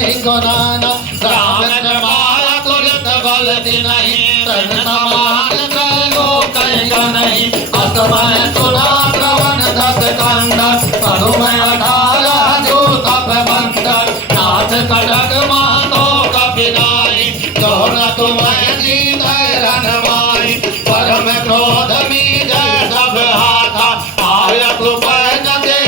नहीं गुनाना राम जमाया तुरंत गलती नहीं तन समान करो कहीं नहीं असमय सुना श्रवण दस कंदर पदुमय अठाला जो कप बंदर नाथ खड़ग मातो कपिनाई जो न तुम्हें जीत रनवाई परम क्रोध में जय सब हाथा आय कृपण दे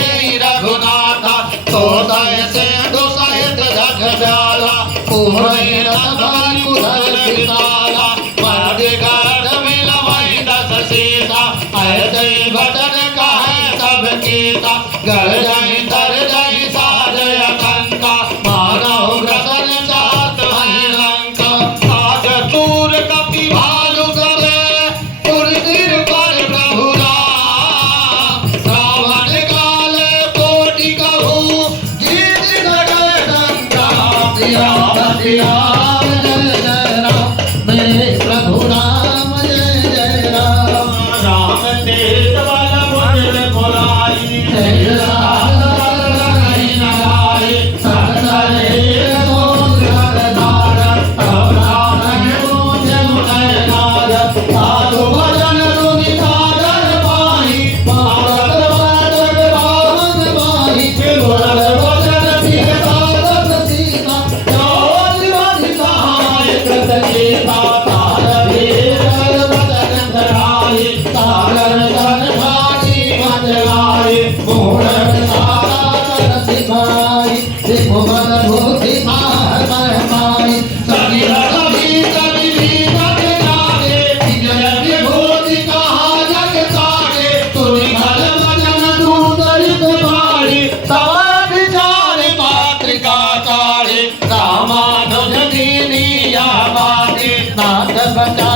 रघुनाथा तो दय से दुसहित जग जाला पूर्ण रघुवर कुशल विशाला मध्य गढ़ में लवई दस सीता ऐसे भजन कहे सब गीता घर जाई तर जाई साजय कंका मानव ग्रसन चाहत वही लंका आज सूर कपि भालु करे पुरसिर पर प्रभु राम रावण काले कोटि कहूँ जीत गए लंका जय राम मेरे प्रभु राम जय राम राम तेज बल मुझ बुलाई जय राम रघुनाई नाई सहसरे सोग्रह धार तब राम मुझ मुनय नार साधु भजन सुनि सागर पाहि भारत वर्ष रावण माहि गुरल भजन सिय साधक सीता जो सहाय कृत चेता तार भीर बदन धराई तारण धन भागी मंजलाई पूर्ण सारा कर सिखाई त्रिभुवन भूति मार माई सभी रवि सभी भीतर जागे विजय विभूति कहा जग सागे तुनि भल भजन दूतरित बाड़ी सवर विचार मातृका तारे रामानुज दीनिया बाटे नाथ बचा